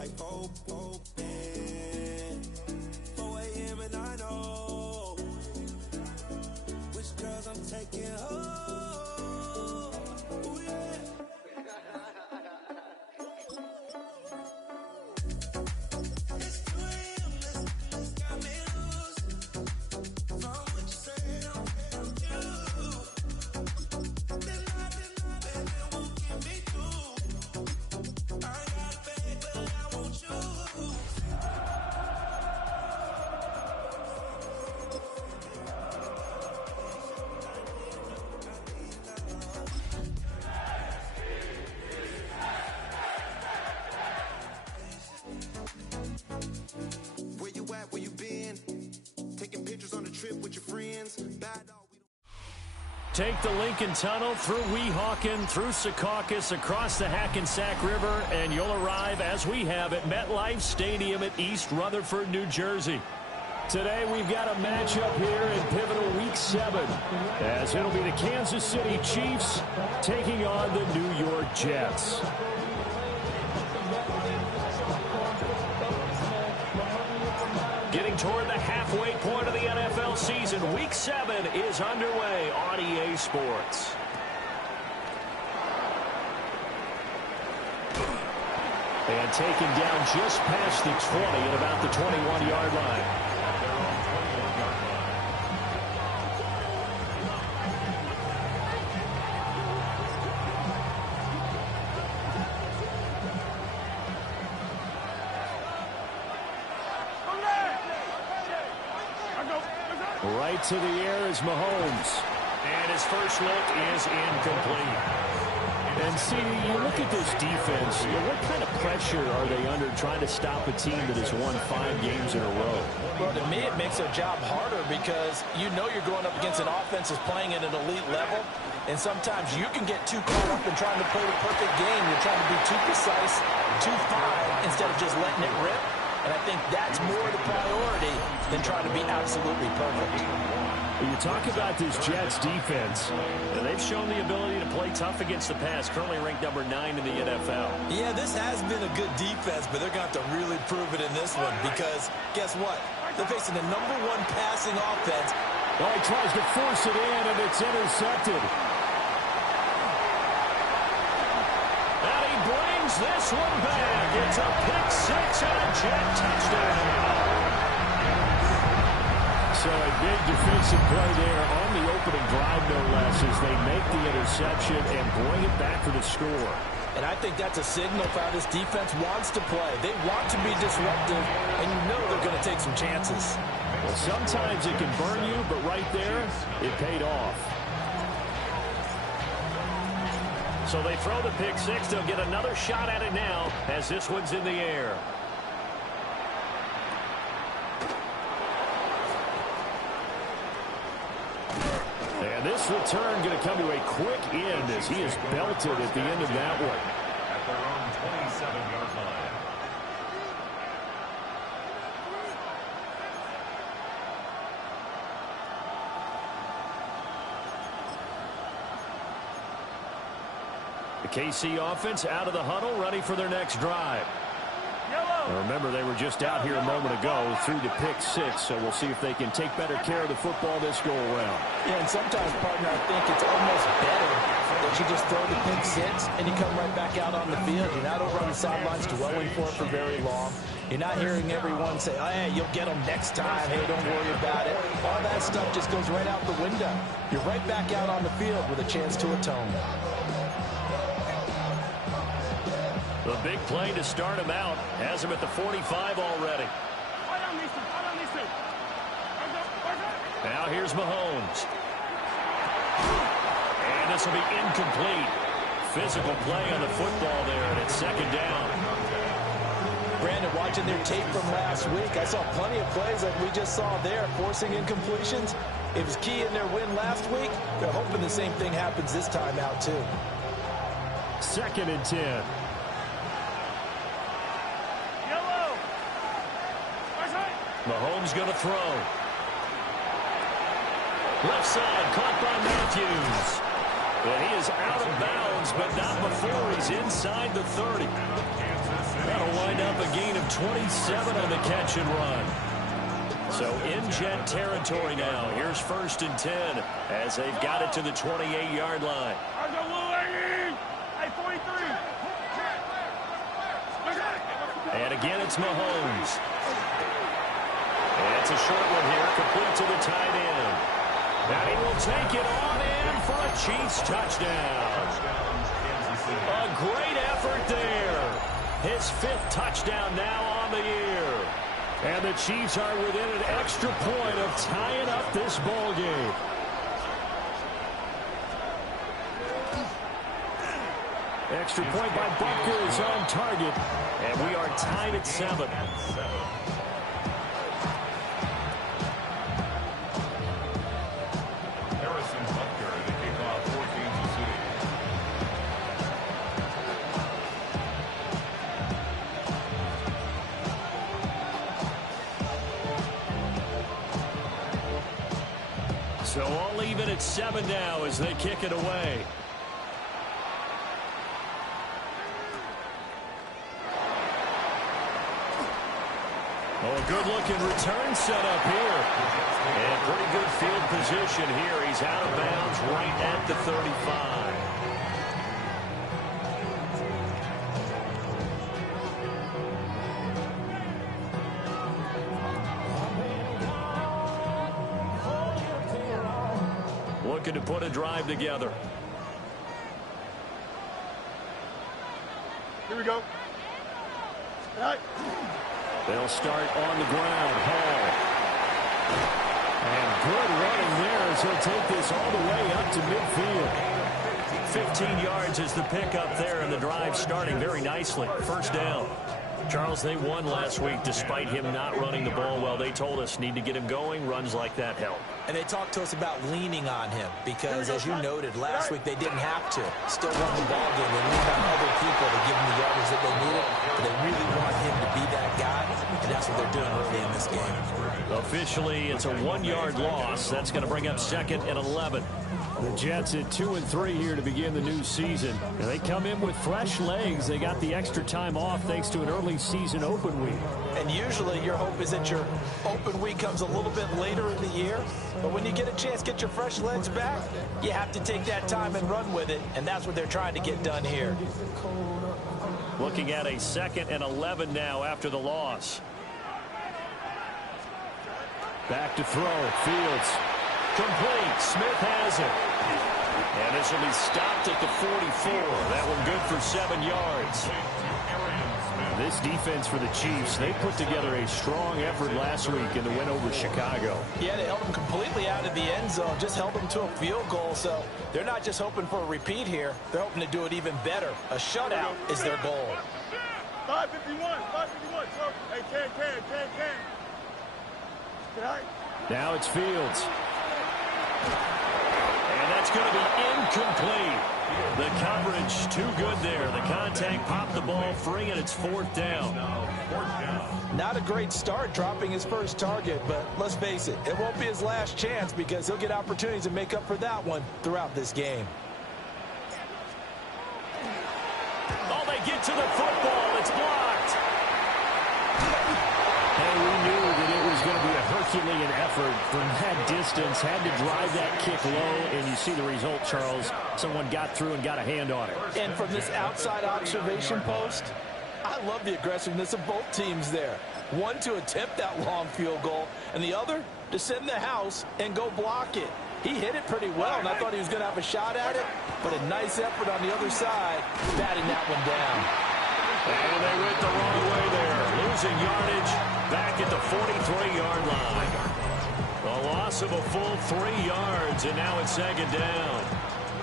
like 4 a.m. and I know which girls I'm taking home. Ooh, yeah. Take the Lincoln Tunnel through Weehawken, through Secaucus, across the Hackensack River, and you'll arrive, as we have, at MetLife Stadium at East Rutherford, New Jersey. Today we've got a matchup here in pivotal Week 7, as it'll be the Kansas City Chiefs taking on the New York Jets. Getting toward the halfway point of the NFL season, Week 7 is underway on EA Sports. And taken down just past the 20 at about the 21-yard line. Right to the air is Mahomes. And his first look is incomplete. And see, you look at this defense, what kind of pressure are they under trying to stop a team that has won 5 games in a row? Well, to me, it makes their job harder because you know you're going up against an offense that's playing at an elite level. And sometimes you can get too caught up in trying to play the perfect game. You're trying to be too precise, too fine, instead of just letting it rip. And I think that's more the priority than trying to be absolutely perfect. You talk about this Jets defense, and they've shown the ability to play tough against the pass, currently ranked number 9 in the NFL. Yeah, this has been a good defense, but they're going to have to really prove it in this one because guess what? They're facing the #1 passing offense. Oh, he tries to force it in, and it's intercepted. And he brings this one back. It's a pick-6 and a Jet touchdown. So a big defensive play there on the opening drive, no less, as they make the interception and bring it back for the score. And I think that's a signal for how this defense wants to play. They want to be disruptive, and you know they're going to take some chances. Well, sometimes it can burn you, but right there, it paid off. So they throw the pick-6. They'll get another shot at it now as this one's in the air. And this return going to come to a quick end as he is belted at the end of that one. At their own 27-yard line. The KC offense out of the huddle, ready for their next drive. Now remember, they were just out here a moment ago through the pick-6, so we'll see if they can take better care of the football this go-around. Yeah, and sometimes, partner, I think it's almost better that you just throw the pick-6 and you come right back out on the field. You're not over on the sidelines dwelling for it for very long. You're not hearing everyone say, oh, hey, you'll get them next time. Hey, don't worry about it. All that stuff just goes right out the window. You're right back out on the field with a chance to atone. The big play to start him out has him at the 45 already. Now here's Mahomes. And this will be incomplete. Physical play on the football there, and it's second down. Brandon, watching their tape from last week, I saw plenty of plays like we just saw there, forcing incompletions. It was key in their win last week. They're hoping the same thing happens this time out, too. 2nd and 10. Mahomes going to throw. Left side, caught by Matthews. And he is out of bounds, but not before he's inside the 30. That'll wind up a gain of 27 on the catch and run. So in Jet territory now. Here's 1st and 10 as they've got it to the 28-yard line. And again, it's Mahomes. And it's a short one here, complete to the tight end. And he will take it on in for a Chiefs touchdown. A great effort there. His 5th touchdown now on the year. And the Chiefs are within an extra point of tying up this ball game. Extra point by Butker is on target. And we are tied at 7. So all even at 7 now as they kick it away. Oh, a good-looking return set up here. And pretty good field position here. He's out of bounds right at the 35. Looking to put a drive together. Here we go. All right. They'll start on the ground. Hall. And good running there as he'll take this all the way up to midfield. 15 yards is the pickup there, and the drive starting very nicely. 1st down. Charles, they won last week despite him not running the ball well. They told us need to get him going. Runs like that help. And they talked to us about leaning on him because, as you noted, last week they didn't have to. Still won the ball game. They leaned on other people to give them the yardage that they needed. But they really want him to be that guy, and that's what they're doing early in this game. Officially, it's a 1-yard loss. That's going to bring up 2nd and 11. The Jets at 2-3 here to begin the new season. And they come in with fresh legs. They got the extra time off thanks to an early season open week. And usually your hope is that your open week comes a little bit later in the year. But when you get a chance to get your fresh legs back, you have to take that time and run with it. And that's what they're trying to get done here. Looking at a 2nd and 11 now after the loss. Back to throw. Fields. Complete. Smith has it. And this will be stopped at the 44. That one good for 7 yards. This defense for the Chiefs, they put together a strong effort last week in the win over Chicago. Yeah, they held them completely out of the end zone, just held them to a field goal. So they're not just hoping for a repeat here. They're hoping to do it even better. A shutout is their goal. 551. Hey, can. Now it's Fields. And that's going to be incomplete. The coverage too good there. The contact popped the ball free, and it's 4th down. Not a great start dropping his first target, but let's face it, it won't be his last chance because he'll get opportunities to make up for that one throughout this game. Oh, they get to the football. It's blocked. And we knew that it was going to be a Herculean effort from that distance. Had to drive that kick low, and you see the result, Charles. Someone got through and got a hand on it. And from this outside observation post, I love the aggressiveness of both teams there. One to attempt that long field goal, and the other to send the house and go block it. He hit it pretty well, and I thought he was going to have a shot at it, but a nice effort on the other side, batting that one down. And they went the wrong way there. Losing yardage back at the 43-yard line. A loss of a full 3 yards, and now it's 2nd down.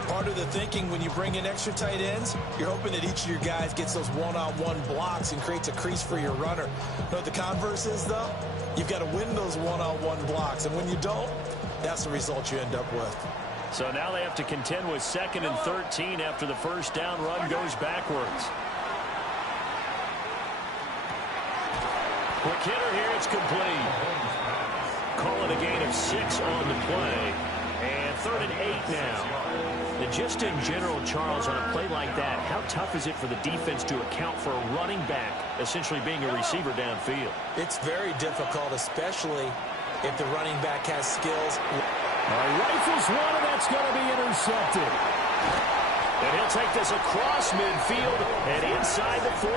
Part of the thinking when you bring in extra tight ends, you're hoping that each of your guys gets those one-on-one blocks and creates a crease for your runner. You know what the converse is, though? You've got to win those one-on-one blocks, and when you don't, that's the result you end up with. So now they have to contend with 2nd and 13 after the first down run goes backwards. Quick hitter here, it's complete. Call it a gain of 6 on the play. And 3rd and 8 now. And just in general, Charles, on a play like that, how tough is it for the defense to account for a running back essentially being a receiver downfield? It's very difficult, especially if the running back has skills. Rifles one, and that's going to be intercepted. And he'll take this across midfield and inside the 45.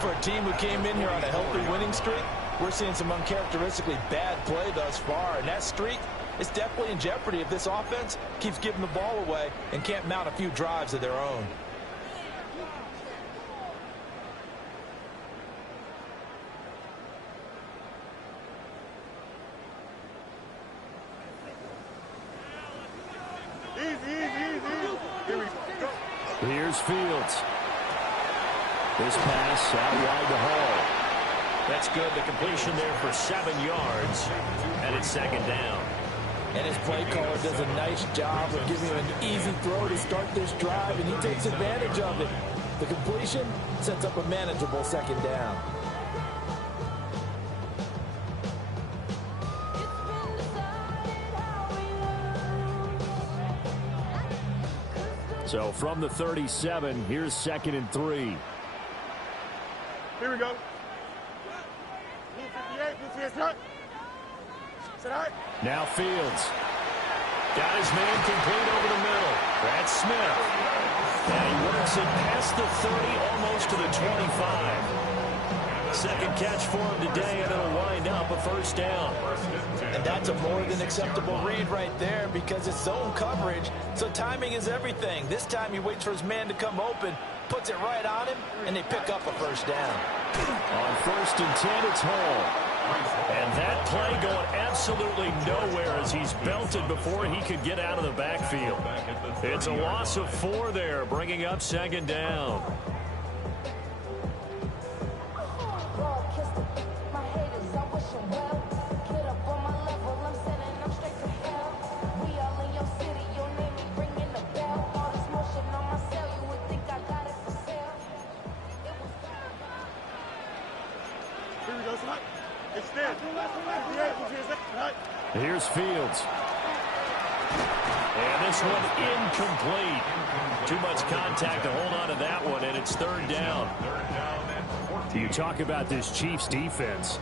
For a team who came in here on a healthy winning streak, we're seeing some uncharacteristically bad play thus far. And that streak is definitely in jeopardy if this offense keeps giving the ball away and can't mount a few drives of their own. Here we go. Here's Fields. This pass out wide to Hall. That's good. The completion there for 7 yards. And it's 2nd down. And his play caller does a nice job of giving him an easy throw to start this drive, and he takes advantage of it. The completion sets up a manageable 2nd down. So from the 37, here's 2nd and 3. Here we go. Blue 58, blue 58, start. Sit high. Now Fields. Got his man complete over the middle. That's Smith. And he works it past the 30, almost to the 25. 2nd catch for him today, and it'll wind up a 1st down. And that's a more than acceptable read right there because it's zone coverage, so timing is everything. This time he waits for his man to come open, puts it right on him, and they pick up a 1st down. On 1st and 10, it's Hall. And that play going absolutely nowhere as he's belted before he could get out of the backfield. It's a loss of 4 there, bringing up 2nd down. Here we go, sit high. Extend. 58, blue 58, high. Here's Fields. And this one incomplete. Too much contact to hold on to that one, and it's 3rd down. You talk about this Chiefs defense.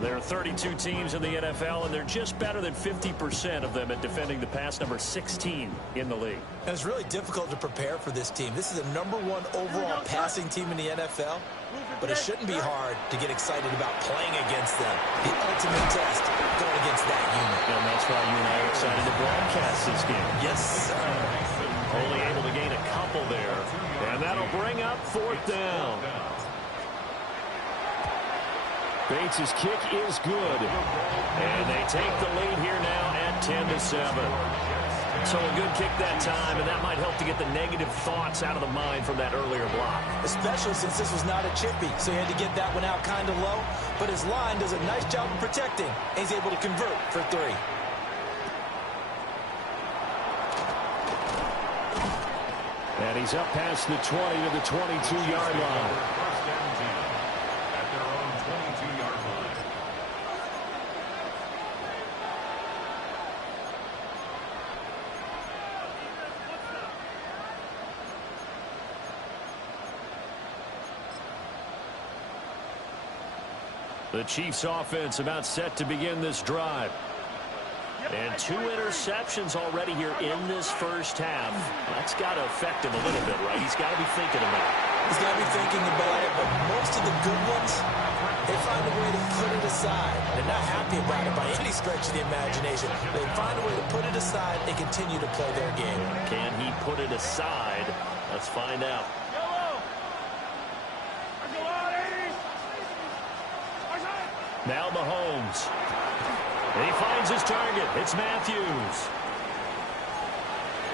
There are 32 teams in the NFL, and they're just better than 50% of them at defending the pass, number 16 in the league. And it's really difficult to prepare for this team. This is the #1 overall passing team in the NFL, but it shouldn't be hard to get excited about playing against them. The ultimate test going against that unit. And that's why you and I are excited to broadcast this game. Yes, sir. Only able to gain a couple there. And that'll bring up 4th down. Bates' kick is good. And they take the lead here now at 10-7. So a good kick that time, and that might help to get the negative thoughts out of the mind from that earlier block. Especially since this was not a chippy, so he had to get that one out kind of low. But his line does a nice job of protecting, and he's able to convert for 3. And he's up past the 20 to the 22-yard line. At their own 22-yard line. The Chiefs offense about set to begin this drive. And 2 interceptions already here in this first half. That's got to affect him a little bit, right? He's got to be thinking about it. He's got to be thinking about it, but most of the good ones, they find a way to put it aside. They're not happy about it by any stretch of the imagination. They find a way to put it aside and continue to play their game. Can he put it aside? Let's find out. Now Mahomes. He finds his target. It's Matthews.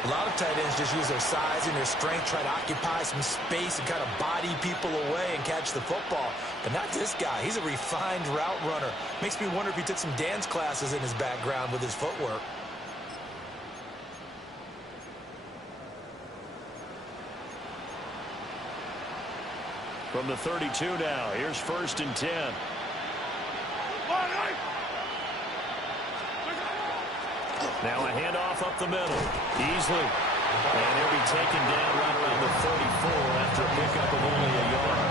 A lot of tight ends just use their size and their strength, try to occupy some space and kind of body people away and catch the football. But not this guy. He's a refined route runner. Makes me wonder if he took some dance classes in his background with his footwork. From the 32 now, here's 1st and 10. Now a handoff up the middle. Easily. And he'll be taken down right around the 34 after a pickup of only a yard.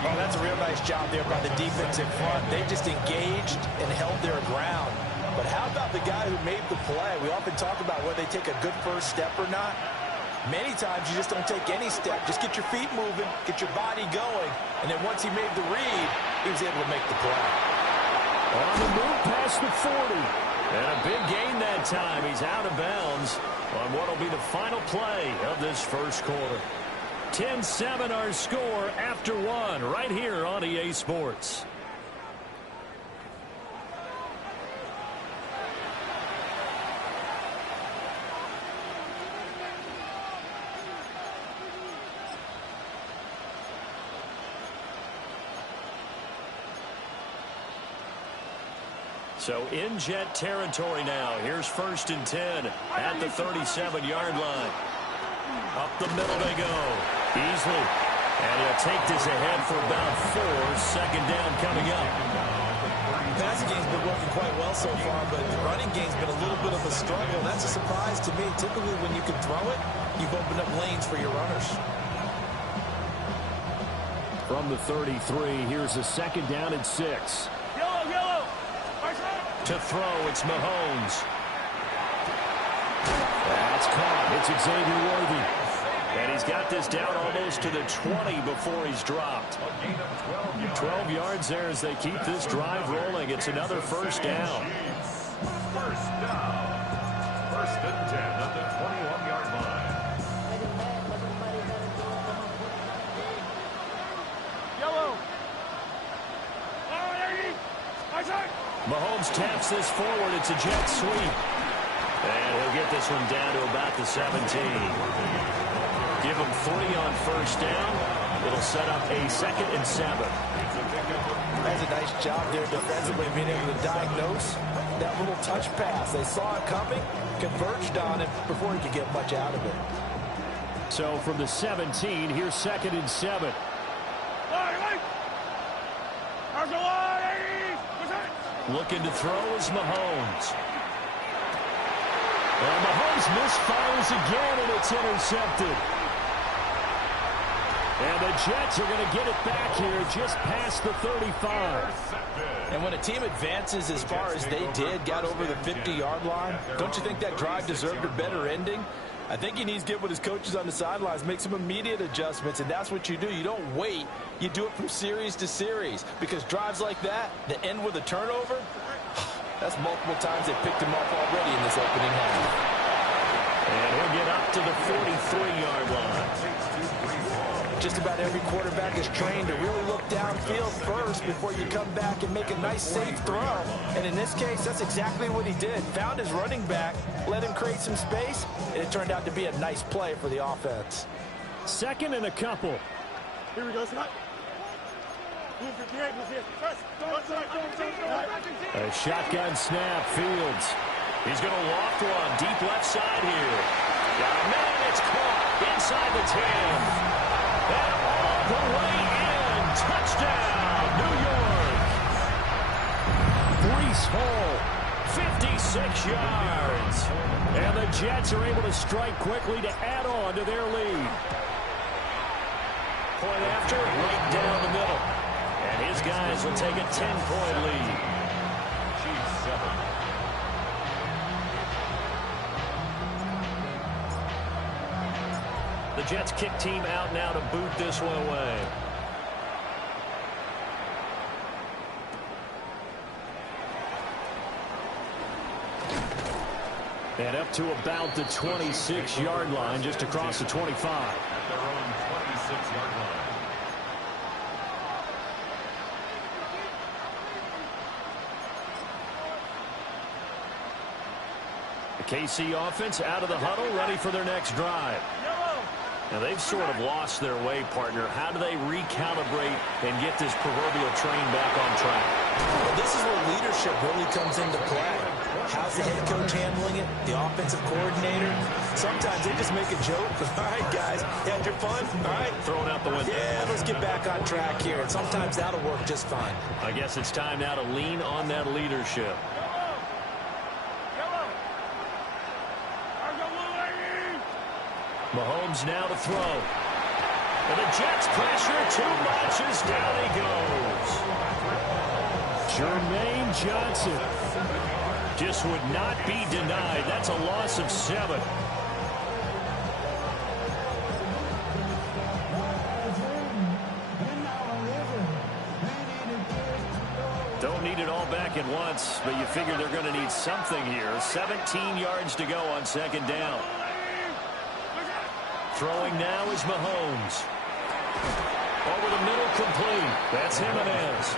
Well, that's a real nice job there by the defense in front. They just engaged and held their ground. But how about the guy who made the play? We often talk about whether they take a good first step or not. Many times you just don't take any step. Just get your feet moving, get your body going, and then once he made the read, he was able to make the play. On the move past the 40. And a big gain that time. He's out of bounds on what will be the final play of this first quarter. 10-7 our score after one right here on EA Sports. So in Jet territory now. Here's 1st and 10 at the 37-yard line. Up the middle they go. Easily. And he'll take this ahead for about 4. Second down coming up. The passing game's been working quite well so far, but the running game's been a little bit of a struggle. That's a surprise to me. Typically, when you can throw it, you've opened up lanes for your runners. From the 33, here's a 2nd down and 6. To throw, it's Mahomes. That's caught. It's Xavier Worthy. And he's got this down almost to the 20 before he's dropped. 12 yards there as they keep this drive rolling. It's another first down. First down. 1st and 10 at the 21-yard line. Mahomes taps this forward. It's a jet sweep. And he'll get this one down to about the 17. Give him 3 on first down. It'll set up a 2nd and 7. That's a nice job there defensively, being able to diagnose that little touch pass. They saw it coming, converged on it before he could get much out of it. So from the 17, here's 2nd and 7. Looking to throw is Mahomes. And Mahomes misfires again, and it's intercepted. And the Jets are going to get it back here just past the 35. And when a team advances as far as they did, got over the 50-yard line, don't you think that drive deserved a better ending? I think he needs to get with his coaches on the sidelines, make some immediate adjustments, and that's what you do. You don't wait. You do it from series to series, because drives like that end with a turnover, that's multiple times they picked him off already in this opening half. And he'll get up to the 43-yard line. Just about every quarterback is trained to really look downfield first before you come back and make a nice, safe throw. And in this case, that's exactly what he did. Found his running back, let him create some space, and it turned out to be a nice play for the offense. 2nd and a couple. Here we go, Scott. A shotgun snap, Fields. He's going to loft one deep left side here. Got a man, it's caught inside the 10. And all the way in. Touchdown, New York. Breece Hall, 56 yards. And the Jets are able to strike quickly to add on to their lead. Point after, right down the middle. And his guys will take a 10-point lead. The Jets kick team out now to boot this one away. And up to about the 26-yard line, just across the 25. At their own 26-yard line. The KC offense out of the huddle, ready for their next drive. Now, they've sort of lost their way, partner. How do they recalibrate and get this proverbial train back on track? Well, this is where leadership really comes into play. How's the head coach handling it? The offensive coordinator? Sometimes they just make a joke. All right, guys, you had your fun? All right. Throwing out the window. Yeah, let's get back on track here. And sometimes that'll work just fine. I guess it's time now to lean on that leadership. Mahomes now to throw. And the Jets pressure too much as down he goes. Jermaine Johnson just would not be denied. That's a loss of 7. Don't need it all back at once, but you figure they're going to need something here. 17 yards to go on second down. Throwing now is Mahomes. Over the middle, complete. That's Jimenez.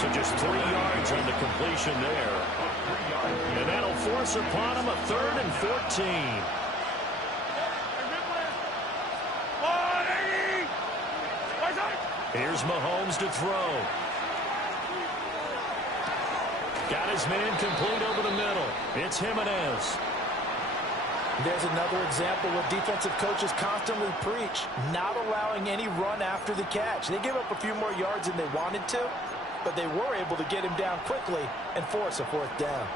So just 3 yards on the completion there. And that'll force upon him a 3rd and 14. Here's Mahomes to throw. Got his man complete over the middle. It's Jimenez. There's another example what defensive coaches constantly preach, not allowing any run after the catch. They gave up a few more yards than they wanted to, but they were able to get him down quickly and force a 4th down.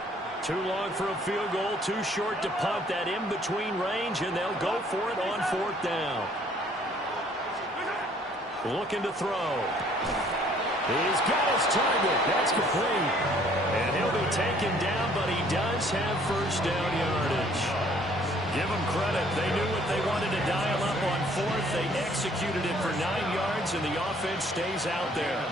Too long for a field goal, too short to punt that in-between range, and they'll go for it on 4th down. Looking to throw. He's got his target. That's complete. And he'll be taken down, but he does have first down yardage. Give them credit. They knew what they wanted to dial up on 4th. They executed it for 9 yards, and the offense stays out there.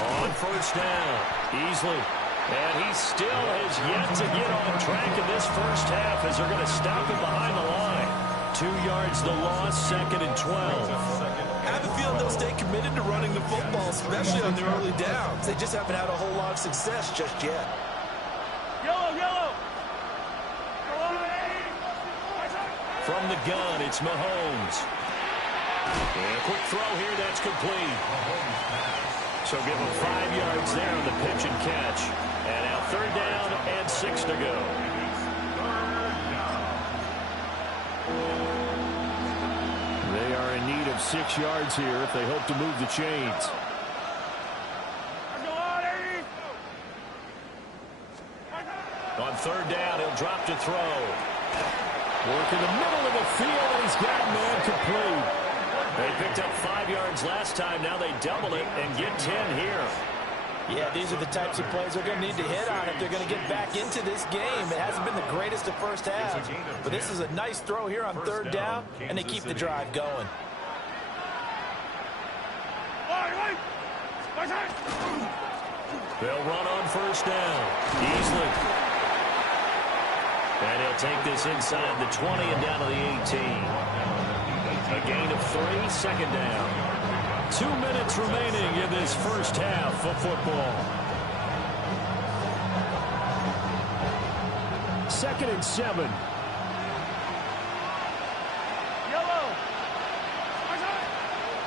On first down, Easley. And he still has yet to get on track in this first half as they're going to stop him behind the line. 2 yards the loss, 2nd and 12. I have a feeling they'll stay committed to running the football, especially on the early downs. They just haven't had a whole lot of success just yet. Yellow. From the gun, it's Mahomes. And a quick throw here, that's complete. So give him 5 yards there on the pitch and catch. And now 3rd down and 6 to go. They are in need of 6 yards here if they hope to move the chains. On 3rd down, he'll drop to throw. Work in the middle of the field, and he's got man complete. They picked up 5 yards last time. Now they double it and get 10 here. Yeah, these are the types of plays they're going to need to hit on if they're going to get back into this game. It hasn't been the greatest of first halves, but this is a nice throw here on 3rd down, and they keep the drive going. They'll run on first down. Easley. And he'll take this inside the 20 and down to the 18. A gain of 3, 2nd down. 2 minutes remaining in this first half of football. 2nd and 7.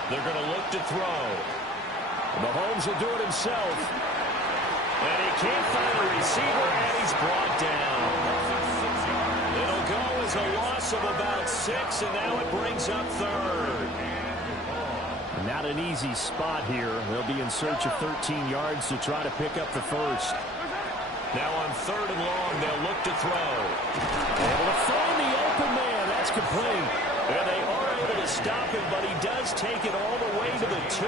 They're going to look to throw. Mahomes will do it himself. And he can't find a receiver, and he's brought down. It'll go as a loss of about 6, and now it brings up 3rd. Not an easy spot here. They'll be in search of 13 yards to try to pick up the first. Now on 3rd and long, they'll look to throw. Able to find the open man. That's complete. And they are able to stop him, but he does take it all the way to the 2.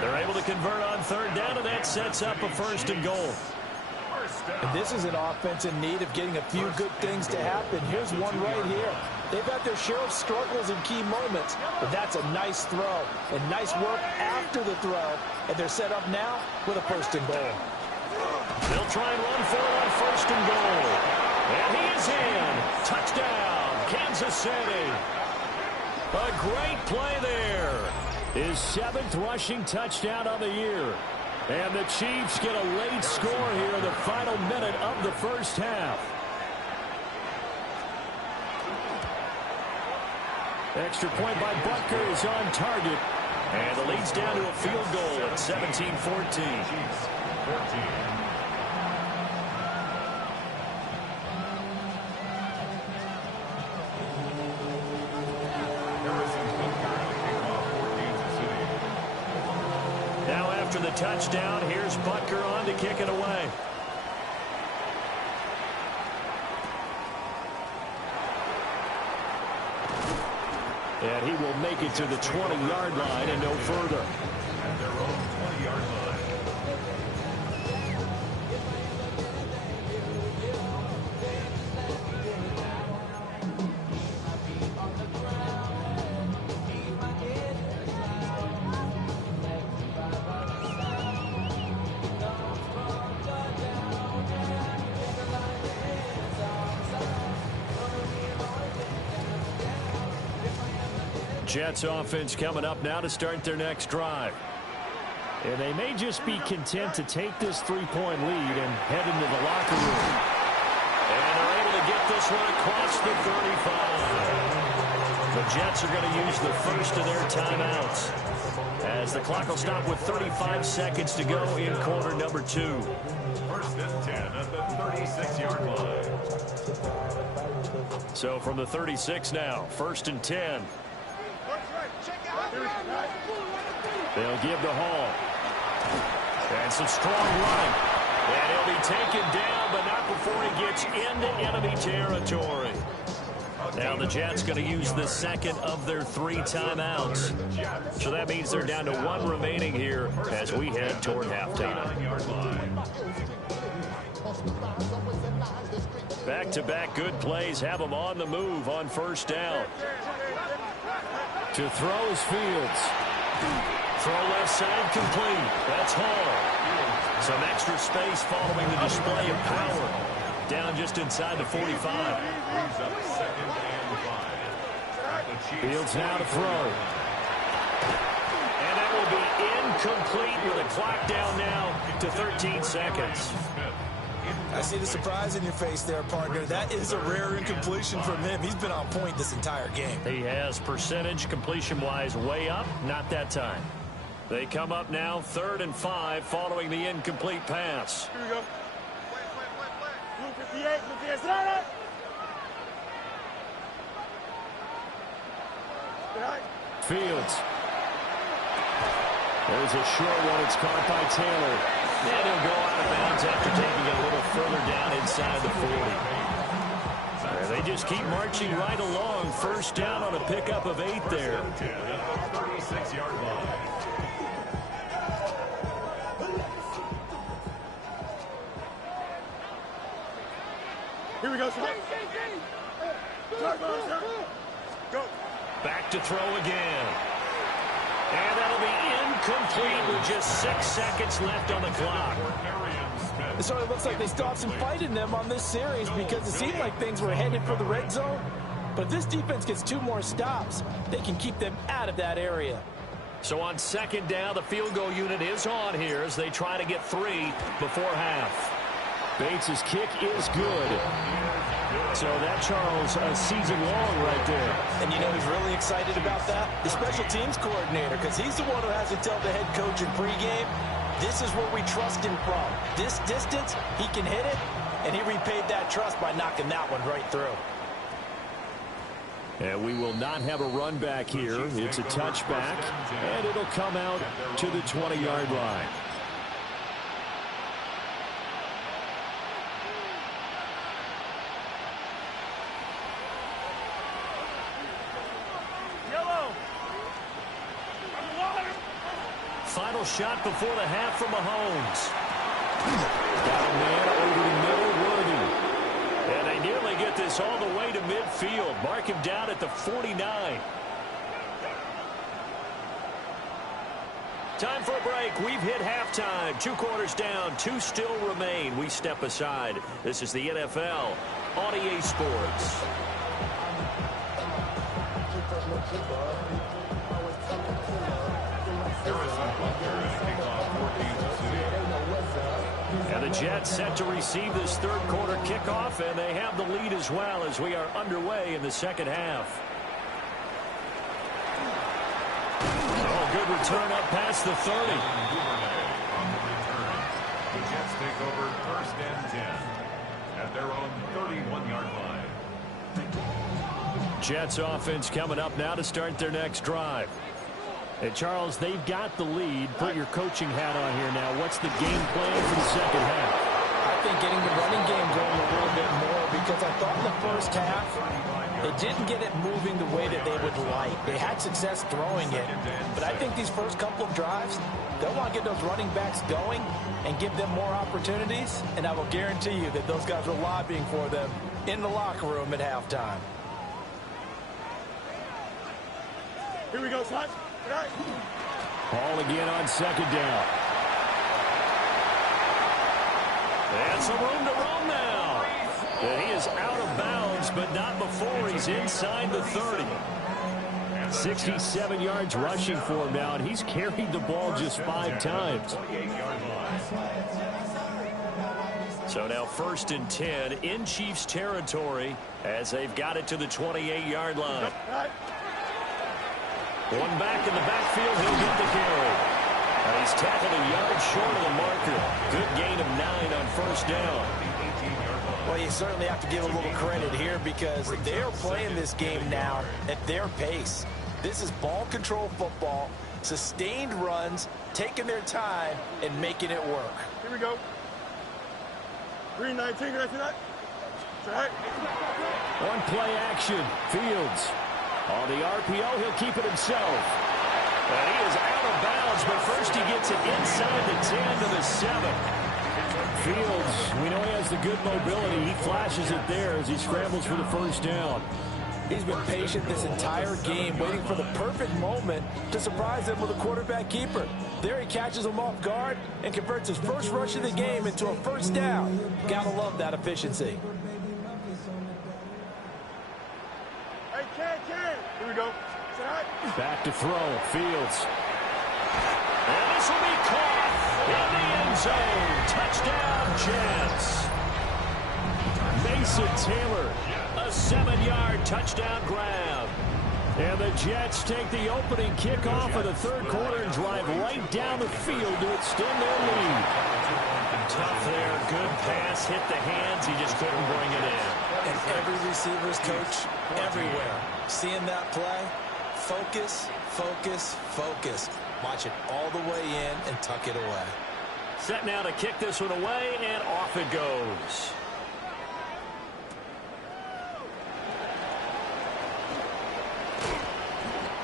They're able to convert on 3rd down, and that sets up a 1st and goal. And this is an offense in need of getting a few good things to happen. Here's one right here. They've had their share of struggles in key moments, but that's a nice throw and nice work after the throw. And they're set up now with a 1st and goal. They'll try and run for it on 1st and goal. And he is in. Touchdown, Kansas City. A great play there. His 7th rushing touchdown of the year. And the Chiefs get a late score here in the final minute of the first half. Extra point by Butker is on target. And the lead's down to a field goal at 17-14. Now after the touchdown, here's Butker on to kick it away. And he will make it to the 20-yard line and no further. At their own 20-yard line. Jets offense coming up now to start their next drive. And they may just be content to take this 3-point lead and head into the locker room. And they're able to get this one across the 35. The Jets are going to use the first of their timeouts, as the clock will stop with 35 seconds to go in quarter number 2. First and 10 at the 36-yard line. So from the 36 now, first and 10. They'll give to Hall. And some strong running. And he'll be taken down, but not before he gets into enemy territory. Now the Jets going to use the second of their 3 timeouts. So that means they're down to 1 remaining here as we head toward halftime. Back-to-back good plays have them on the move on first down. To throw is Fields. Throw left side complete. That's Hall. Some extra space following the display of power. Down just inside the 45. Fields now to throw. And that will be incomplete with a clock down now to 13 seconds. I see the surprise in your face there, partner. That is a rare incompletion from him. He's been on point this entire game. He has percentage completion-wise way up. Not that time. They come up now 3rd and 5 following the incomplete pass. Here we go. Blue 58, blue 58. Fields. There's a short one. It's caught by Taylor. And he'll go out of bounds after taking it a little further down inside the 40. And they just keep marching right along. First down on a pickup of 8 there. 36-yard line. Here we go, sir. Go. Back to throw again. And that'll be incomplete with just 6 seconds left on the clock. It sort of looks like they still have some fight in them on this series, because it seemed like things were headed for the red zone. But if this defense gets 2 more stops, they can keep them out of that area. So on second down, the field goal unit is on here as they try to get 3 before half. Bates' kick is good. So that, Charles, a season long right there. And you know who's really excited about that? The special teams coordinator, because he's the one who has to tell the head coach in pregame, this is where we trust him from. This distance, he can hit it, and he repaid that trust by knocking that one right through. And we will not have a run back here. It's a touchback, and it'll come out to the 20-yard line. Final shot before the half from Mahomes. Got a man over the middle, Worthy. And they nearly get this all the way to midfield. Mark him down at the 49. Time for a break. We've hit halftime. 2 quarters down. 2 still remain. We step aside. This is the NFL on EA Sports. And the Jets set to receive this 3rd quarter kickoff, and they have the lead as well as we are underway in the second half. Oh, good return up past the 30. The Jets take over 1st and 10 at their own 31-yard line. Jets offense coming up now to start their next drive. And Charles, they've got the lead. Put your coaching hat on here now. What's the game plan for the second half? I think getting the running game going a little bit more, because I thought in the first half They didn't get it moving the way that they would like. They had success throwing it, but I think these first couple of drives, they'll want to get those running backs going and give them more opportunities, and I will guarantee you that those guys were lobbying for them in the locker room at halftime. Here we go, son. Ball again on second down. And some room to roam now. And he is out of bounds, but not before he's inside the 30. 67 yards rushing for him now, and he's carried the ball just 5 times. So now 1st and 10 in Chiefs territory as they've got it to the 28-yard line. One back in the backfield, he'll get the carry. And he's tackled a yard short of the marker. Good gain of 9 on 1st down. Well, you certainly have to give a little credit here because they're playing this game now at their pace. This is ball control football, sustained runs, taking their time, and making it work. Here we go. 3-19, can I see that? Right. One play action. Fields. On the RPO, he'll keep it himself. And he is out of bounds, but first he gets it inside the 10 to the 7. Fields, we know he has the good mobility. He flashes it there as he scrambles for the 1st down. He's been patient this entire game, waiting for the perfect moment to surprise them with a quarterback keeper. There he catches him off guard and converts his first rush of the game into a 1st down. Gotta love that efficiency. Hey, Ken. Here we go. Back to throw. Fields. And this will be caught in the end zone. Touchdown, Jets. Mason Taylor, a 7-yard touchdown grab. And the Jets take the opening kickoff of the 3rd quarter and drive right down the field to extend their lead. Tough there. Good pass. Hit the hands. He just couldn't bring it in. And every receiver's coach everywhere. Seeing that play, focus, focus, focus. Watch it all the way in and tuck it away. Set now to kick this one away, and off it goes.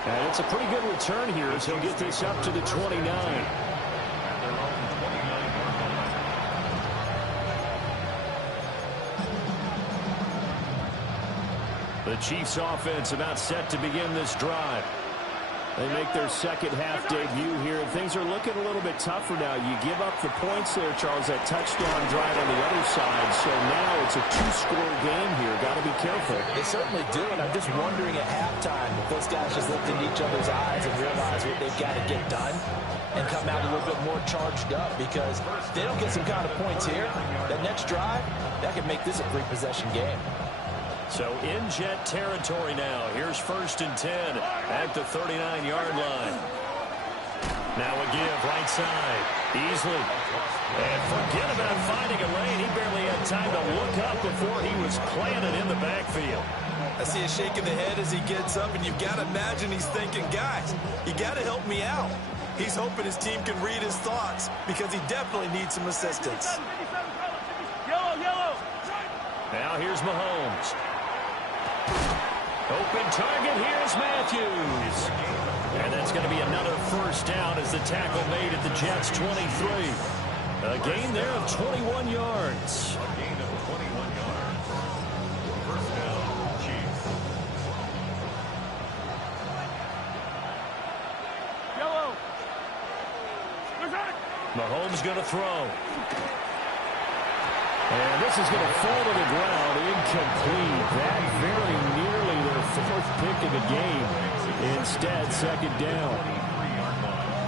And it's a pretty good return here as he'll get this up to the 29. The Chiefs offense about set to begin this drive. They make their 2nd half debut here, and things are looking a little bit tougher now. You give up the points there, Charles, that touchdown drive on the other side. So now it's a 2-score game here. Got to be careful. They certainly do, and I'm just wondering at halftime if those guys just looked into each other's eyes and realize what they've got to get done and come out a little bit more charged up, because if they don't get some kind of points here, that next drive, that could make this a 3-possession game. So in Jet territory now. Here's 1st and 10 at the 39-yard line. Now a give right side. Easily. And forget about finding a lane. He barely had time to look up before he was planted in the backfield. I see a shake of the head as he gets up, and you've got to imagine he's thinking, guys, you got to help me out. He's hoping his team can read his thoughts because he definitely needs some assistance. Yellow. Now here's Mahomes. Open target, here's Matthews. And that's going to be another 1st down as the tackle made at the Jets' 23. A gain there of 21 yards. A gain of 21 yards. 1st down, Chiefs. Yellow. Mahomes going to throw. And this is going to fall to the ground, incomplete. That very nearly their 4th pick of the game. Instead, 2nd down.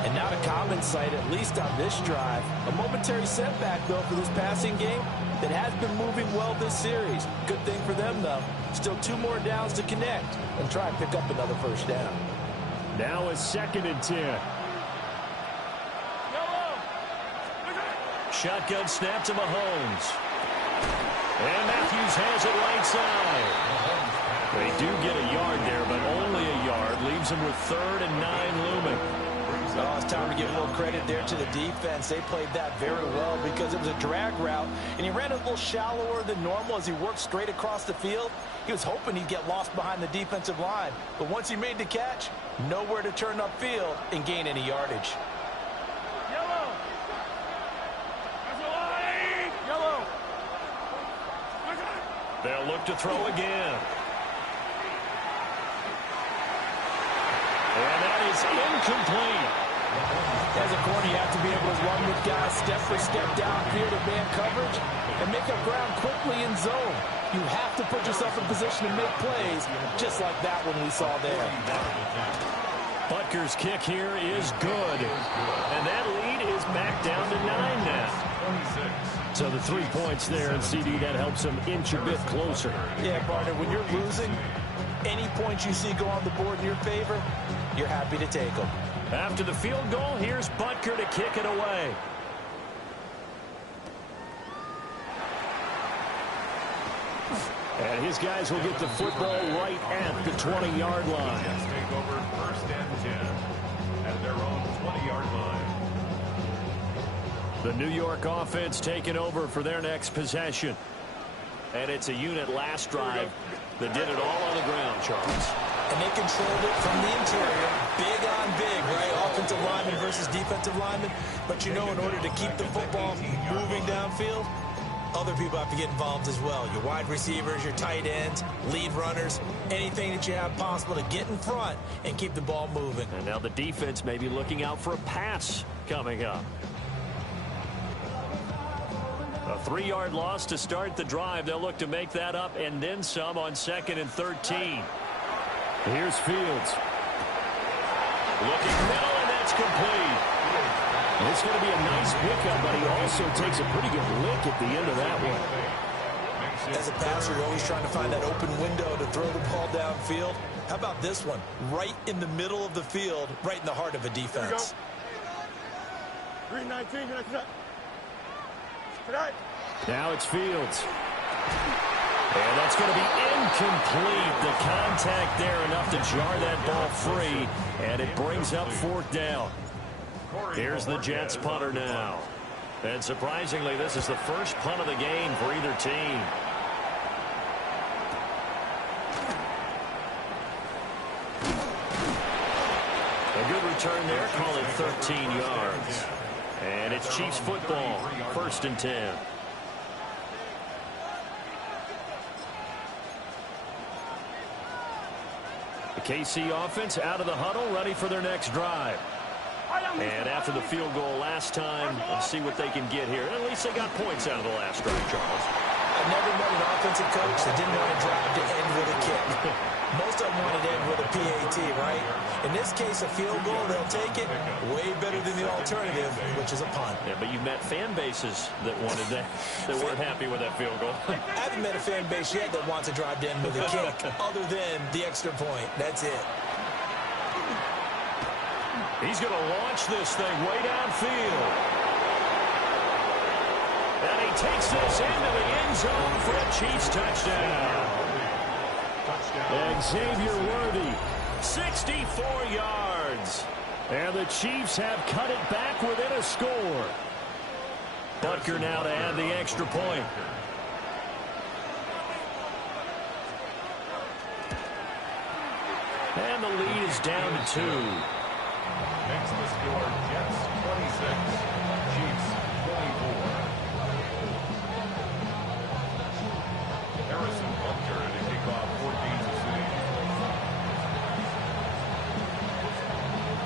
And not a common sight, at least on this drive. A momentary setback, though, for this passing game that has been moving well this series. Good thing for them, though. Still 2 more downs to connect and try and pick up another 1st down. Now a 2nd and 10. Shotgun snap to Mahomes. And Matthews has it right side. They do get a yard there, but only a yard. Leaves him with 3rd and 9 looming. Oh, it's time to give a little credit there to the defense. They played that very well because it was a drag route, and he ran a little shallower than normal as he worked straight across the field. He was hoping he'd get lost behind the defensive line, but once he made the catch, nowhere to turn upfield and gain any yardage. Yellow. Yellow. They'll look to throw again. And that is incomplete. As a corner, you have to be able to run with guys step for step downfield in man coverage and make up ground quickly in zone. You have to put yourself in position to make plays, just like that one we saw there. Butker's kick here is good. And that lead is back down to 9 now. So the 3 points there, and CD, that helps them inch a bit closer. Yeah, partner, when you're losing, any points you see go on the board in your favor, you're happy to take them. After the field goal, here's Butker to kick it away. And his guys will get the football right at the 20-yard line. Take over 1st and 10 at their own 20-yard line. The New York offense taking over for their next possession. And it's a unit last drive that did it all on the ground, Charles. And they controlled it from the interior, big on big, right? Offensive lineman versus defensive lineman. But you know, in order to keep the football moving downfield, other people have to get involved as well. Your wide receivers, your tight ends, lead runners, anything that you have possible to get in front and keep the ball moving. And now the defense may be looking out for a pass coming up. A 3-yard loss to start the drive. They'll look to make that up and then some on 2nd and 13. Here's Fields. Looking middle, and that's complete. It's going to be a nice pickup, but he also takes a pretty good lick at the end of that one. As a passer, you're always trying to find that open window to throw the ball downfield. How about this one? Right in the middle of the field, right in the heart of a defense. 319. Now it's Fields. And that's going to be incomplete. The contact there enough to jar that ball free, and it brings up 4th down. Here's the Jets punter now. And surprisingly, this is the first punt of the game for either team. A good return there, call it 13 yards. And it's Chiefs football, 1st and 10. The KC offense out of the huddle, ready for their next drive. And after the field goal last time, let's see what they can get here. At least they got points out of the last drive, Charles. I've never met an offensive coach that didn't want to drive to end with a kick. Most of them wanted to end with a PAT, right? In this case, a field goal, they'll take it. Way better than the alternative, which is a punt. Yeah, but you've met fan bases that wanted that, that weren't happy with that field goal. I haven't met a fan base yet that wants to drive to end with a kick, other than the extra point. That's it. He's going to launch this thing way downfield. And he takes this into the end zone for a Chiefs touchdown. Xavier Worthy, 64 yards. And the Chiefs have cut it back within a score. Butker now to add the extra point. And the lead is down to 2. Makes the score Jets 26, Chiefs 24. Harrison Butker to kick off 14-6.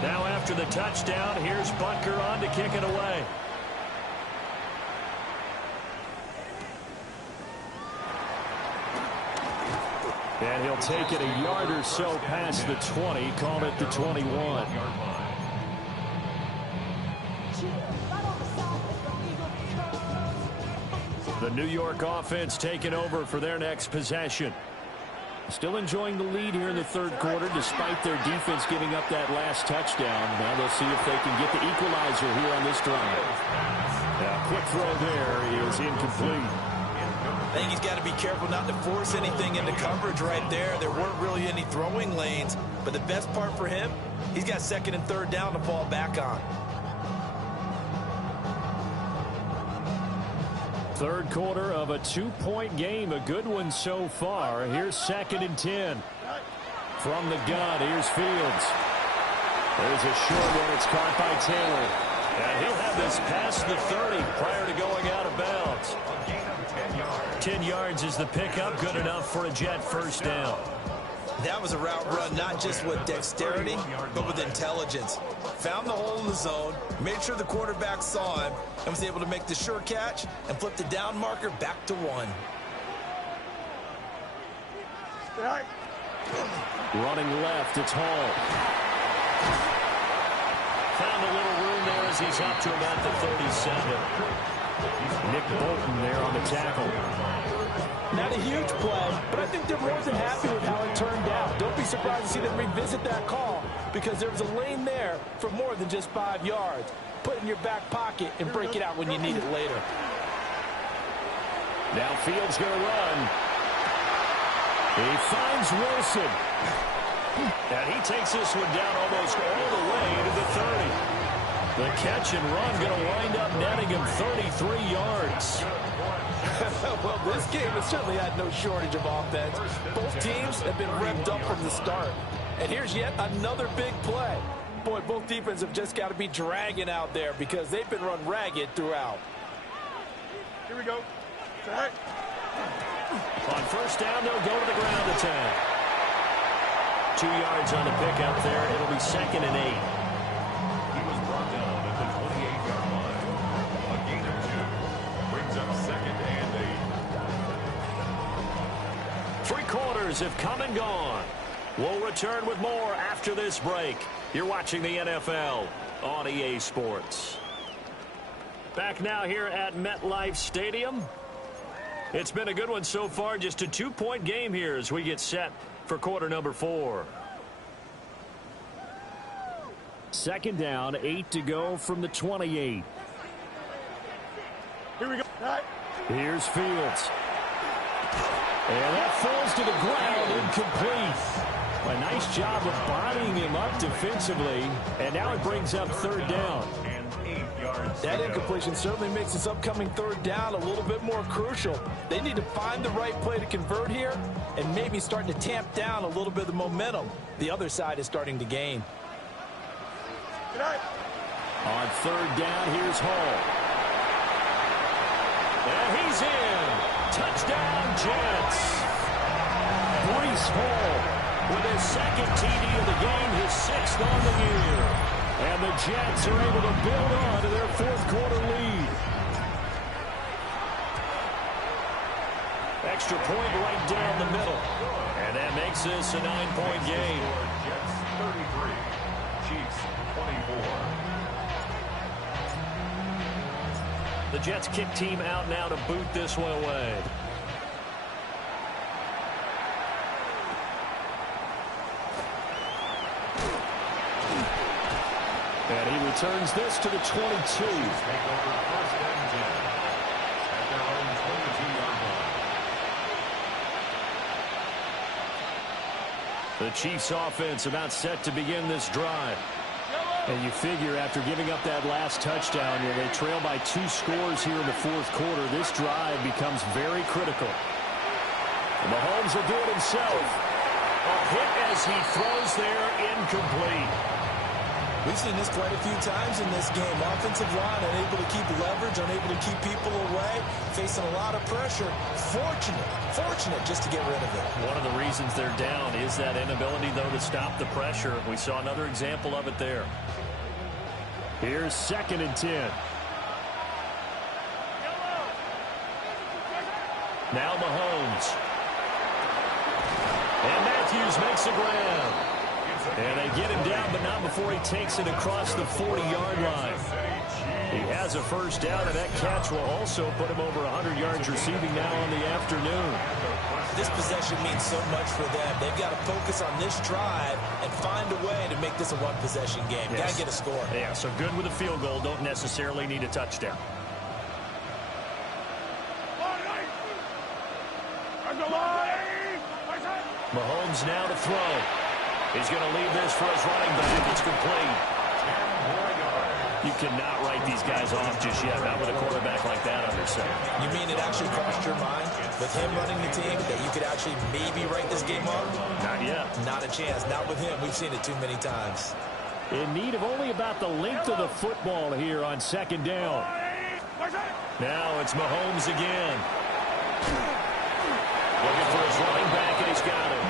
Now after the touchdown, here's Butker on to kick it away. And he'll take it a yard or so past the 20, call it the 21. The New York offense taking over for their next possession. Still enjoying the lead here in the 3rd quarter despite their defense giving up that last touchdown. Now they'll see if they can get the equalizer here on this drive. Quick throw there is incomplete. I think he's got to be careful not to force anything into coverage right there. There weren't really any throwing lanes, but the best part for him, he's got second and third down to fall back on. Third quarter of a 2-point game, a good one so far. Here's 2nd and 10. From the gun, here's Fields. There's a short one. It's caught by Taylor. And he'll have this past the 30 prior to going out of bounds. 10 yards is the pickup. Good enough for a Jet first down. That was a route run not just with dexterity, but with intelligence. Found the hole in the zone, made sure the quarterback saw him, and was able to make the sure catch and flip the down marker back to 1. Running left, it's Hall. Found a little room there as he's up to about the 37. Nick Bolton there on the tackle. Not a huge play, but I think they're more than happy with how it turned out. Don't be surprised to see them revisit that call because there was a lane there for more than just 5 yards. Put it in your back pocket and break it out when you need it later. Now Fields going to run. He finds Wilson. And he takes this one down almost all the way to the 30. The catch and run going to wind up netting him 33 yards. Well, this game has certainly had no shortage of offense. Both teams have been revved up from the start. And here's yet another big play. Boy, both defenses have just got to be dragging out there because they've been run ragged throughout. Here we go. On first down, they'll go to the ground attack. 2 yards on the pickup there. It'll be 2nd and 8. He was brought down at the 28-yard line. A gain of 2 brings up 2nd and 8. 3 quarters have come and gone. We'll return with more after this break. You're watching the NFL on EA Sports. Back now here at MetLife Stadium. It's been a good one so far. Just a 2-point game here as we get set for quarter number 4. 2nd down, 8 to go from the 28. Here we go. Here's Fields. And that falls to the ground, incomplete. A nice job of bodying him up defensively. And now it brings up 3rd down. That incompletion certainly makes this upcoming 3rd down a little bit more crucial. They need to find the right play to convert here and maybe start to tamp down a little bit of the momentum the other side is starting to gain. On 3rd down, here's Hall. And he's in. Touchdown, Jets. Breece Hall with his 2nd TD of the game, his 6th on the year. And the Jets are able to build on to their 4th quarter lead. Extra point right down the middle. And that makes this a 9-point game. Jets 33, Chiefs 24. The Jets kick team out now to boot this one away. And he returns this to the 22. Take over 1st and 10 at their own 22-yard line. The Chiefs offense about set to begin this drive. And you figure after giving up that last touchdown, they trail by 2 scores here in the 4th quarter. This drive becomes very critical. And Mahomes will do it himself. A hit as he throws there, incomplete. We've seen this quite a few times in this game. Offensive line unable to keep leverage, unable to keep people away, facing a lot of pressure. Fortunate just to get rid of it. One of the reasons they're down is that inability, though, to stop the pressure. We saw another example of it there. Here's 2nd and 10. Now Mahomes. And Matthews makes the grab. And they get him down, but not before he takes it across the 40-yard line. He has a first down, and that catch will also put him over 100 yards receiving now on the afternoon. This possession means so much for them. They've got to focus on this drive and find a way to make this a one-possession game. Yes. Got to get a score. Yeah, so good with a field goal. Don't necessarily need a touchdown. Mahomes now to throw. He's going to leave this for his running back. It's complete. You cannot write these guys off just yet, not with a quarterback like that under center. You mean it actually crossed your mind with him running the team that you could actually maybe write this game off? Not yet. Not a chance. Not with him. We've seen it too many times. In need of only about the length of the football here on second down. Now it's Mahomes again. Looking for his running back, and he's got it.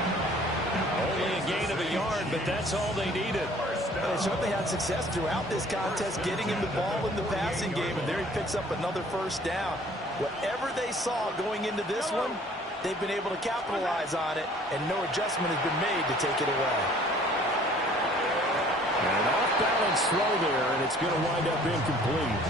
Only a gain of a yard, but that's all they needed. They certainly had success throughout this contest getting him the ball in the passing game, and there he picks up another first down. Whatever they saw going into this one, they've been able to capitalize on it, and no adjustment has been made to take it away. An off-balance throw there, and it's going to wind up incomplete.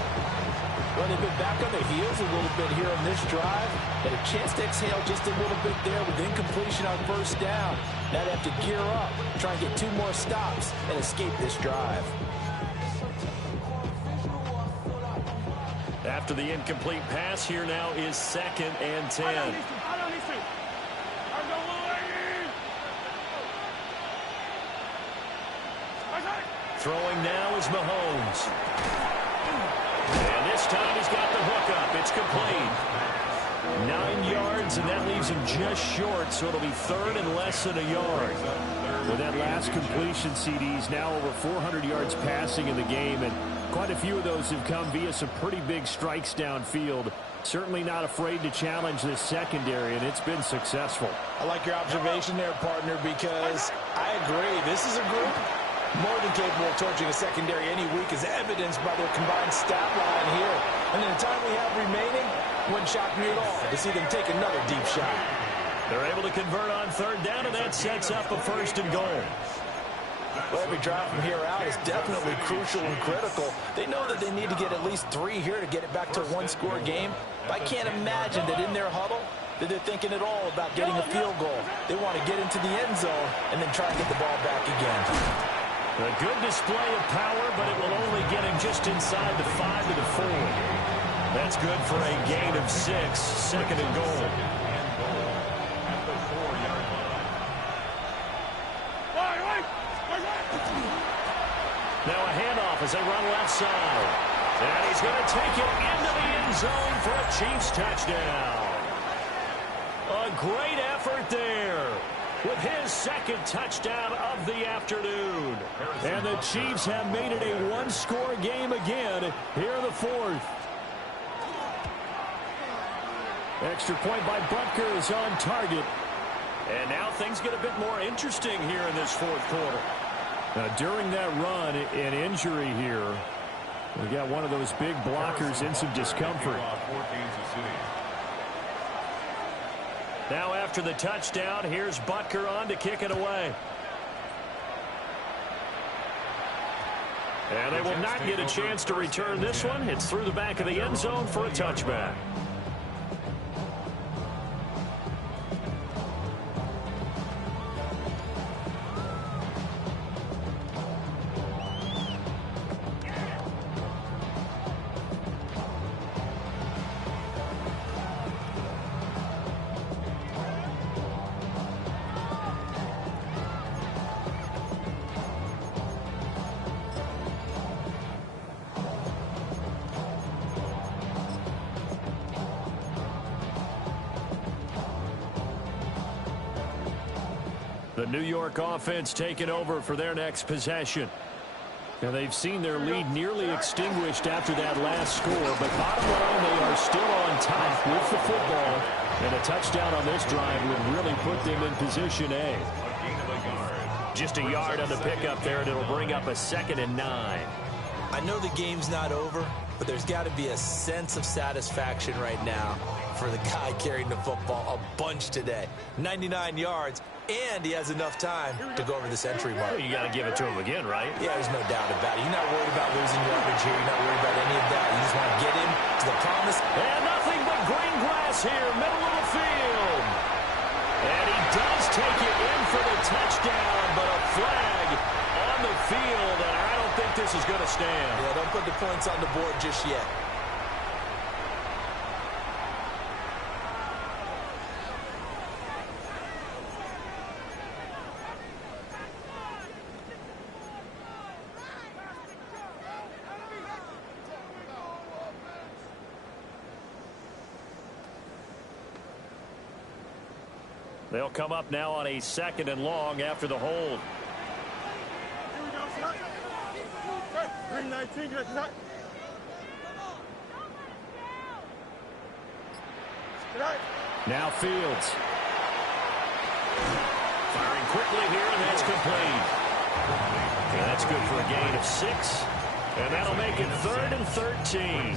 Well, they've been back on their heels a little bit here on this drive. Had a chance to exhale just a little bit there with incompletion on first down. Now they have to gear up, try and get 2 more stops, and escape this drive. After the incomplete pass, here now is 2nd and 10. Throwing now is Mahomes. And this time he's got the hook up. It's complete. 9 yards, and that leaves him just short, so it'll be 3rd and less than a yard. With that last completion, CD's now over 400 yards passing in the game, and quite a few of those have come via some pretty big strikes downfield. Certainly not afraid to challenge this secondary, and it's been successful. I like your observation there, partner, because I agree. This is a group more than capable of torching a secondary any week, as evidenced by their combined stat line here. And in the time we have remaining, wouldn't shock me at all to see them take another deep shot. They're able to convert on 3rd down, and that sets up a 1st and goal. Well, every drive from here out is definitely crucial and critical. They know that they need to get at least 3 here to get it back to a 1-score game. But I can't imagine that in their huddle that they're thinking at all about getting a field goal. They want to get into the end zone and then try and get the ball back again. A good display of power, but it will only get him just inside the 5 to the 4. That's good for a gain of 6, 2nd and goal. Now a handoff as they run left side. And he's going to take it into the end zone for a Chiefs touchdown. A great effort there with his 2nd touchdown of the afternoon. And the Chiefs have made it a 1-score game again here in the 4th. Extra point by Butker is on target. And now things get a bit more interesting here in this 4th quarter. Now, during that run, an injury here. We got one of those big blockers in some discomfort. Now after the touchdown, here's Butker on to kick it away. And they will not get a chance to return this one. It's through the back of the end zone for a touchback. The New York offense taking over for their next possession. Now they've seen their lead nearly extinguished after that last score, but bottom line, they are still on top with the football. And a touchdown on this drive would really put them in position A. Just a yard on the pickup there, and it'll bring up a 2nd and 9. I know the game's not over, but there's got to be a sense of satisfaction right now for the guy carrying the football a bunch today. 99 yards, and he has enough time to go over the century mark. Well, you got to give it to him again, right? Yeah, there's no doubt about it. You're not worried about losing yardage here. You're not worried about any of that. You just want to get him to the promise. And nothing but green grass here, middle of the field. And he does take it in for the touchdown, but a flag on the field, and I don't think this is going to stand. Yeah, don't put the points on the board just yet. They'll come up now on a 2nd and long after the hold. Here we go, son. 319, get that. Now Fields. Firing quickly here, and that's complete. And that's good for a gain of 6. And that'll make it 3rd and 13.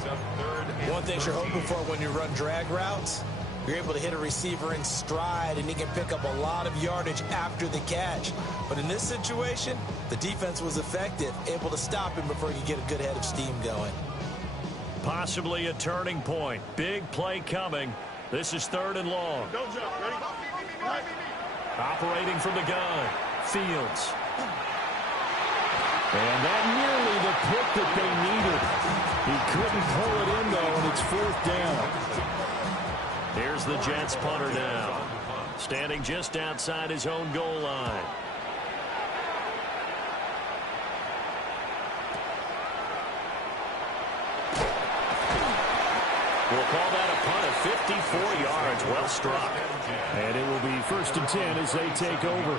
One thing you're hoping for when you run drag routes, you're able to hit a receiver in stride, and he can pick up a lot of yardage after the catch. But in this situation, the defense was effective, able to stop him before he could get a good head of steam going. Possibly a turning point. Big play coming. This is 3rd and long. Don't jump. Ready? Right. Operating from the gun. Fields. And that nearly the pick that they needed. He couldn't pull it in, though, and it's 4th down. Here's the Jets punter now. Standing just outside his own goal line. We'll call that a punt of 54 yards. Well struck. And it will be 1st and 10 as they take over.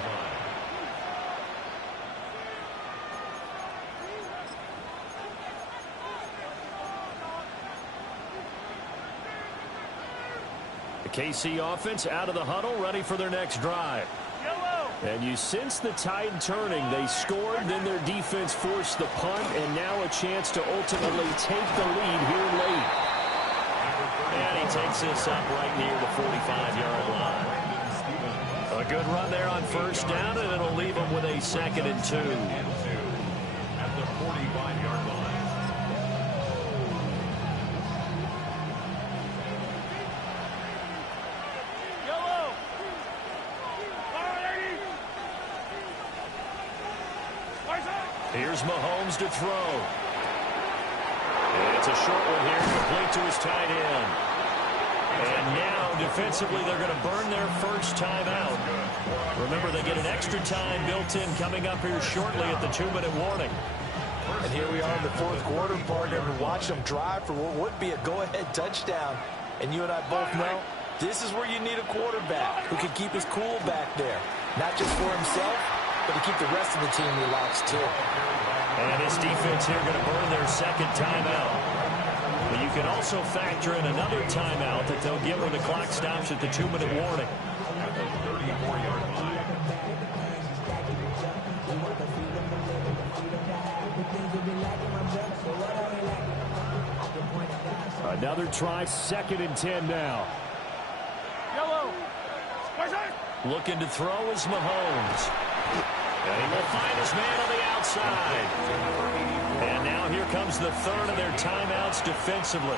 The KC offense out of the huddle, ready for their next drive. And you sense the tide turning. They scored, then their defense forced the punt, and now a chance to ultimately take the lead here late. And he takes this up right near the 45-yard line. A good run there on 1st down, and it'll leave them with a 2nd and 2. At the 45-yard line. Here's Mahomes to throw. And it's a short one here, complete to his tight end. And now, defensively, they're going to burn their first timeout. Remember, they get an extra time built in coming up here shortly at the 2-minute warning. And here we are in the 4th quarter, partner, and watch them drive for what would be a go-ahead touchdown. And you and I both know this is where you need a quarterback who can keep his cool back there. Not just for himself, but to keep the rest of the team relaxed, too. And this defense here going to burn their 2nd timeout. But you can also factor in another timeout that they'll get when the clock stops at the 2-minute warning. At the 34-yard line. Another try, 2nd and 10 now. Looking to throw is Mahomes. And he will find his man on the outside. And now here comes the 3rd of their timeouts defensively.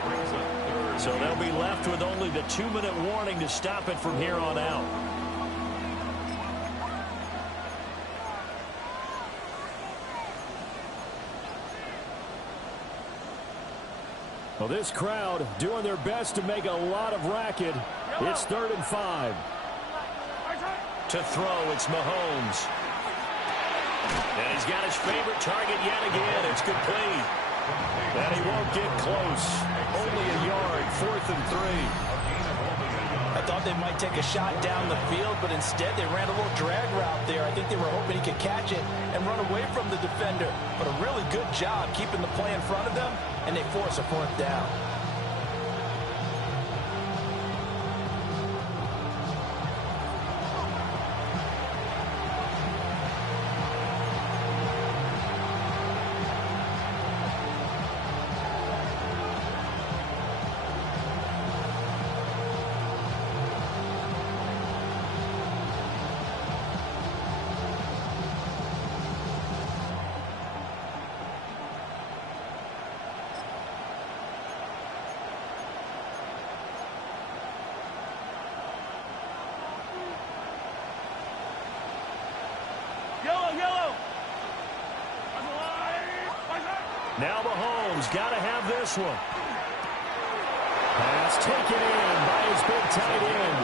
So they'll be left with only the 2-minute warning to stop it from here on out. Well, this crowd doing their best to make a lot of racket. It's 3rd and 5. To throw, it's Mahomes. And he's got his favorite target yet again. It's complete. And he won't get close. Only a yard, 4th and 3. I thought they might take a shot down the field, but instead they ran a little drag route there. I think they were hoping he could catch it and run away from the defender. But a really good job keeping the play in front of them, and they force a 4th down. Now Mahomes got to have this one. Pass taken in by his big tight end.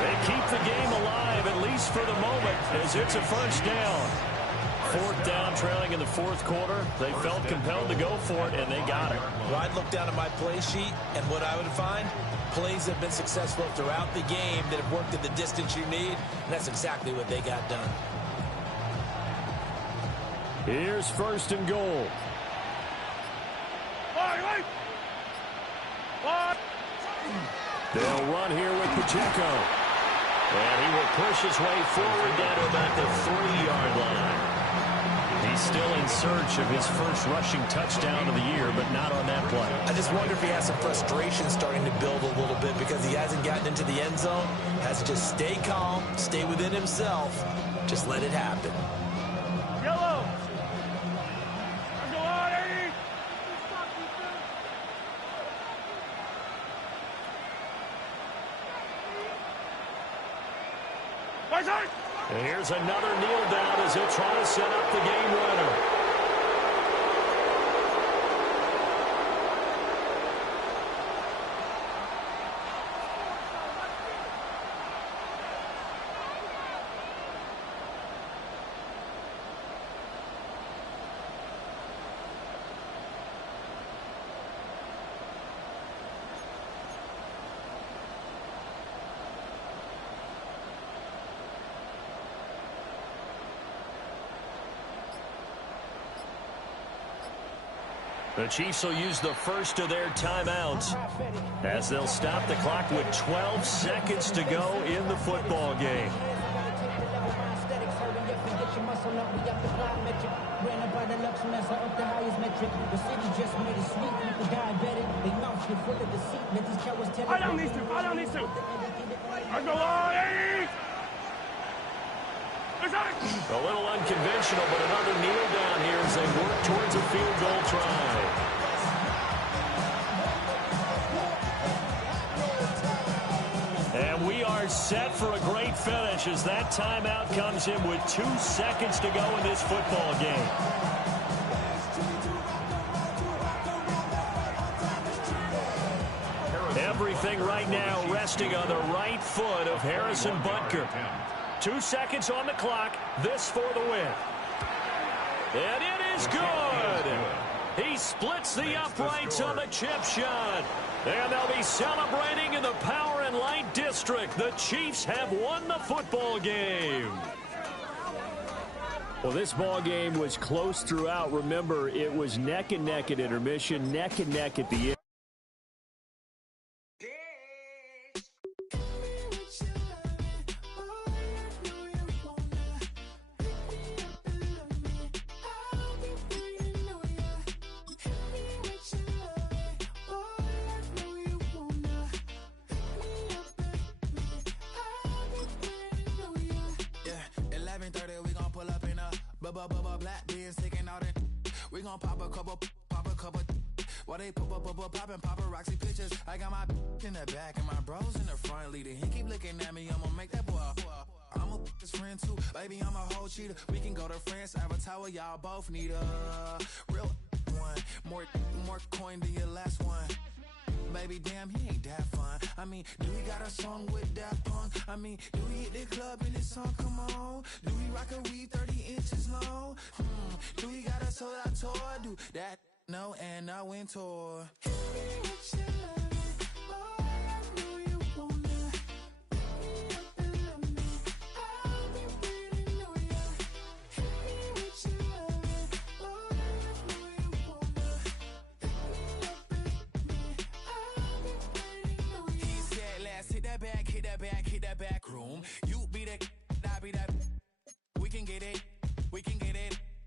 They keep the game alive, at least for the moment, as it's a 1st down. 4th down, trailing in the 4th quarter. They felt compelled to go for it, and they got it. Well, I'd look down at my play sheet, and what I would find, plays that have been successful throughout the game that have worked at the distance you need, and that's exactly what they got done. Here's 1st and goal. They'll run here with Pacheco. And he will push his way forward down to about the 3-yard line. He's still in search of his first rushing touchdown of the year, but not on that play. I just wonder if he has some frustration starting to build a little bit because he hasn't gotten into the end zone. Has to just stay calm, stay within himself. Just let it happen. Yellow. Go on, Eddie. And here's another kneel down as he'll try to set up the game winner. The Chiefs will use the first of their timeouts as they'll stop the clock with 12 seconds to go in the football game. I don't need to. I go on, Eddie. A little unconventional, but another kneel down here as they work towards a field goal try. And we are set for a great finish as that timeout comes in with 2 seconds to go in this football game. Everything right now resting on the right foot of Harrison Butker. 2 seconds on the clock. This for the win. And it is good. He splits the uprights on the chip shot. And they'll be celebrating in the Power and Light District. The Chiefs have won the football game. Well, this ball game was close throughout. Remember, it was neck and neck at intermission, neck and neck at the end. Black beans taking out it. We gon' pop a couple. While they poppin' paparazzi pictures. I got my in the back and my bros in the front leading. He keep looking at me, I'ma make that boy. I'm a his friend too, baby, I'm a whole cheater. We can go to France, Avatar, y'all both need a real one. More coin than your last one. Baby, damn, he ain't that fun. I mean, do he got a song with Daft Punk? I mean, do he hit the club in his song? Come on. Do he rock a weave 30 inches long? Do he got a sold out tour? Do that? No, and I went tour. Hit that back room. You be that, I be that. We can get it.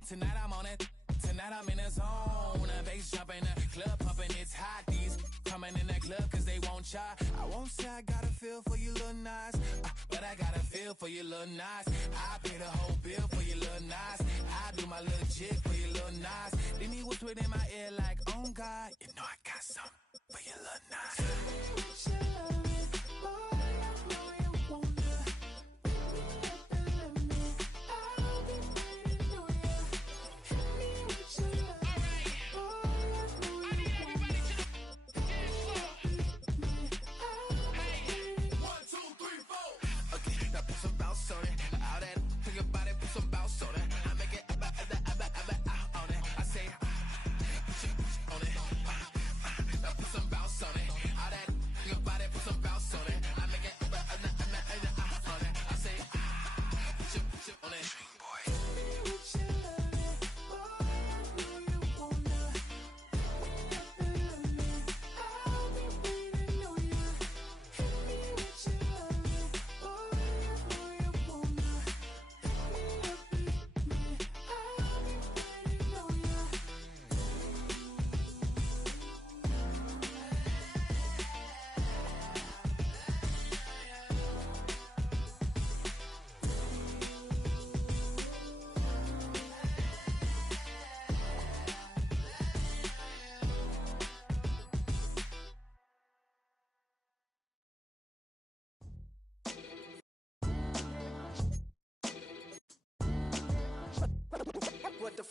Tonight I'm on it. Tonight I'm in the zone. A bass jumping, a club pumping, it's hot. These coming in the club cause they won't try. I won't say I got a feel for you little nice, but I got a feel for you little nice. I pay the whole bill for you little nice. I do my little jig for you little nice. Then he whispered in my ear like, oh God, you know I got something for you little nice.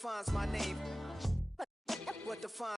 defines my name? What defines